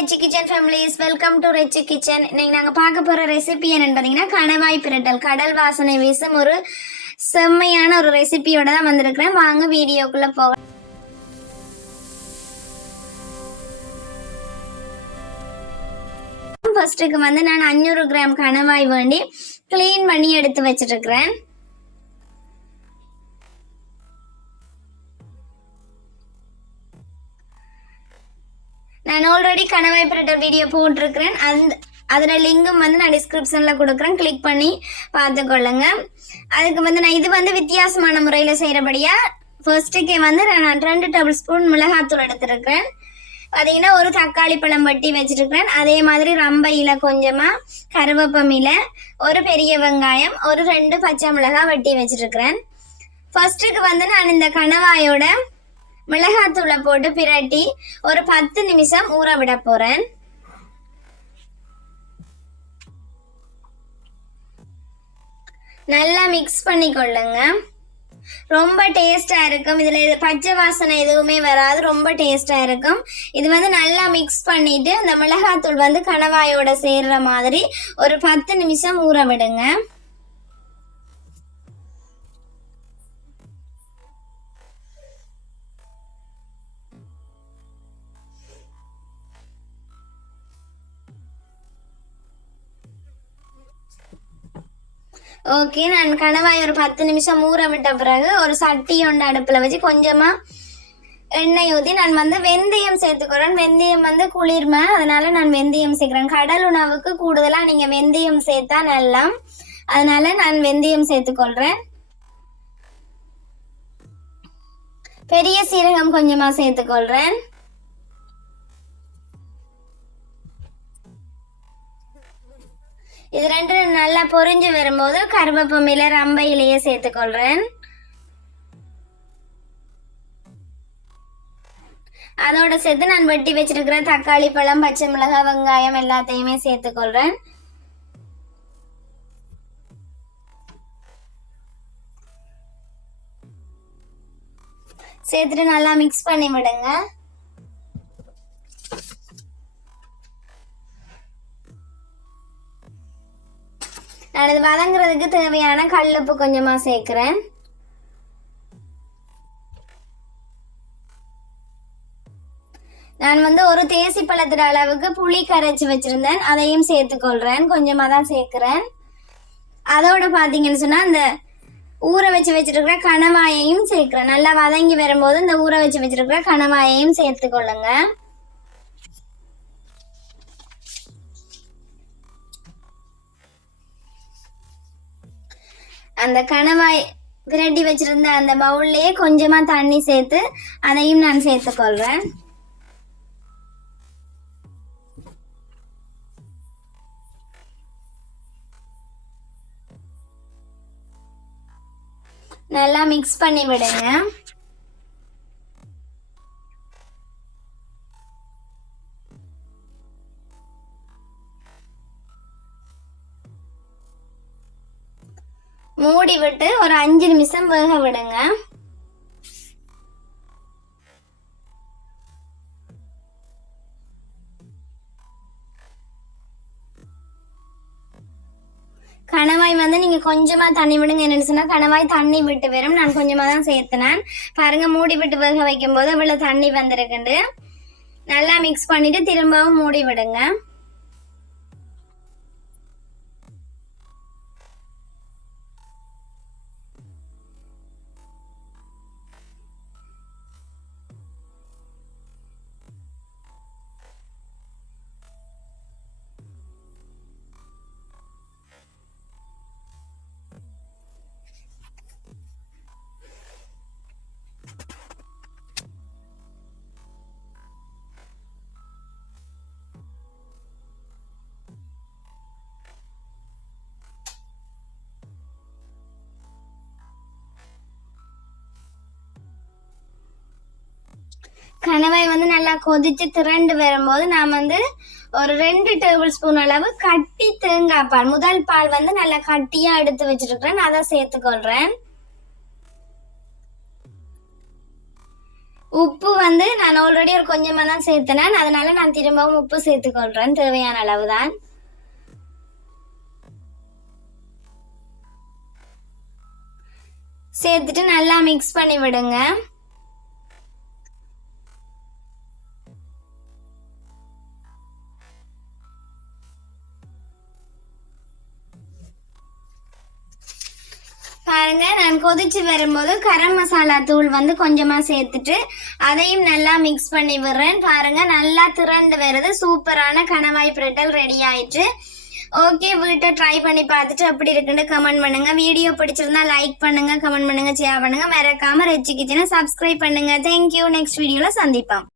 ரெச்சி kitchen families, welcome to ரெச்சி kitchen. இன்னைக்கு நாங்கள் பார்க்க போகிற ரெசிபி என்னன்னு பார்த்தீங்கன்னா கணவாய் பிரட்டல். கடல் வாசனை வீசும் ஒரு செம்மையான ஒரு ரெசிபியோட தான் வந்திருக்கிறேன். வாங்க வீடியோக்குள்ளே போக. ஃபர்ஸ்ட்டுக்கு நான் 500 கிராம் கணவாய் வேண்டி க்ளீன் பண்ணி எடுத்து வச்சிருக்கிறேன். நான் ஆல்ரெடி கணவாய் பிரட்டல் வீடியோ போட்டிருக்கிறேன். அதில் லிங்கும் நான் டிஸ்கிரிப்ஷனில் கொடுக்குறேன், கிளிக் பண்ணி பார்த்துக்கொள்ளுங்க. அதுக்கு நான் இது வித்தியாசமான முறையில் செய்கிறபடியாக ஃபர்ஸ்ட்டுக்கே நான் 2 டேபிள் ஸ்பூன் மிளகாத்தூள் எடுத்துருக்கிறேன். பார்த்தீங்கன்னா ஒரு தக்காளி பழம் வட்டி வச்சுருக்கிறேன். அதே மாதிரி ரம்பையில் கொஞ்சமாக கருவேப்பமில, ஒரு பெரிய வெங்காயம், ஒரு 2 பச்சை மிளகாய் வெட்டி வச்சுருக்கிறேன். ஃபர்ஸ்ட்டுக்கு நான் இந்த கணவாயோட மிளகாத்தூளை போட்டு பிரட்டி ஒரு 10 நிமிஷம் ஊற விட போறேன். நல்லா மிக்ஸ் பண்ணி கொள்ளுங்க. ரொம்ப டேஸ்டா இருக்கும். இதுல பச்சை வாசனை எதுவுமே வராது, ரொம்ப டேஸ்டா இருக்கும். இது நல்லா மிக்ஸ் பண்ணிட்டு இந்த மிளகாத்தூள் கணவாயோட சேர்ற மாதிரி ஒரு 10 நிமிஷம் ஊற விடுங்க. ஓகே, நான் கணவாய் ஒரு 10 நிமிஷம் ஊற விட்ட பிறகு ஒரு சட்டி ஒன்று அடுப்பில் வச்சு கொஞ்சமாக எண்ணெய் ஊற்றி நான் வெந்தயம் சேர்த்துக்கிறேன். வெந்தயம் குளிர்மை, அதனால நான் வெந்தயம் சேர்க்குறேன். கடல் உணவுக்கு கூடுதலாக நீங்கள் வெந்தயம் சேர்த்தா நல்லா, அதனால நான் வெந்தயம் சேர்த்துக்கொள்கிறேன். பெரிய சீரகம் கொஞ்சமாக சேர்த்துக்கொள்கிறேன். இது 2 நல்லா பொரிஞ்சு வரும்போது கருவேப்பமில, ரம்பையிலேயே சேர்த்துக்கொள்றேன். அதோட சேர்த்து நான் வெட்டி வச்சிருக்கிற தக்காளி பழம், பச்சை மிளகாய், வெங்காயம் எல்லாத்தையுமே சேர்த்துக்கொள்றேன். சேர்த்துட்டு நல்லா மிக்ஸ் பண்ணி விடுங்க. நான் இது வதங்குறதுக்கு தேவையான கல்லுப்பு கொஞ்சமா சேர்க்கிறேன். நான் ஒரு தேசி பழத்தின் அளவுக்கு புளி கரைச்சி வச்சிருந்தேன், அதையும் சேர்த்துக்கொள்றேன். கொஞ்சமா தான் சேர்க்கிறேன். அதோட பாத்தீங்கன்னு சொன்னா இந்த ஊற வச்சு வச்சிருக்கிற கணவாயையும் சேர்க்கிறேன். நல்லா வதங்கி வரும்போது இந்த ஊற வச்சு வச்சிருக்கிற கணவாயையும் சேர்த்துக்கொள்ளுங்க. அந்த கணவாய் பிரட்டி வச்சிருந்த அந்த பவுல்லையே கொஞ்சமா தண்ணி சேர்த்து அதையும் நான் சேர்த்துக்கொள்றேன். நல்லா மிக்ஸ் பண்ணி விடுங்க. மூடி விட்டு ஒரு 5 நிமிஷம் வேக விடுங்க. கணவாய் நீங்க கொஞ்சமா தண்ணி விடுங்க. என்னன்னு சொன்னா கணவாய் தண்ணி விட்டு வரும். நான் கொஞ்சமா தான் சேர்த்தினேன். பாருங்க, மூடி விட்டு வேக வைக்கும் போது இவ்வளவு தண்ணி வந்திருக்குண்டு. நல்லா மிக்ஸ் பண்ணிட்டு திரும்பவும் மூடி விடுங்க. கணவாய் நல்லா கொதிச்சு திரண்டு வரும்போது நான் ஒரு 2 டேபிள் ஸ்பூன் அளவு கட்டி தேங்காய் பால், முதல் பால் நல்லா கட்டியா எடுத்து வச்சிருக்கிறேன், அதை சேர்த்துக்கொள்றேன். உப்பு வந்து நான் ஆல்ரெடி ஒரு கொஞ்சமாக தான் சேர்த்தினேன், அதனால நான் திரும்பவும் உப்பு சேர்த்துக்கொள்கிறேன், தேவையான அளவு தான். சேர்த்துட்டு நல்லா மிக்ஸ் பண்ணி விடுங்க. பாருங்க, நான் கொதிச்சு வரும்போது கரம் மசாலா தூள் வந்து கொஞ்சமா சேர்த்துட்டு அதையும் நல்லா மிக்ஸ் பண்ணி விடுறேன். பாருங்க, நல்லா திரண்டு வருது. சூப்பரான கணவாய் பிரட்டல் ரெடி ஆயிடுச்சு. ஓகே, வீட்டை ட்ரை பண்ணி பார்த்துட்டு எப்படி இருக்குன்னு கமெண்ட் பண்ணுங்க. வீடியோ பிடிச்சிருந்தா லைக் பண்ணுங்க, கமெண்ட் பண்ணுங்க, ஷேர் பண்ணுங்க. மறக்காம ரெச்சி கிச்சனை சப்ஸ்கிரைப் பண்ணுங்க. தேங்க்யூ. நெக்ஸ்ட் வீடியோல சந்திப்போம்.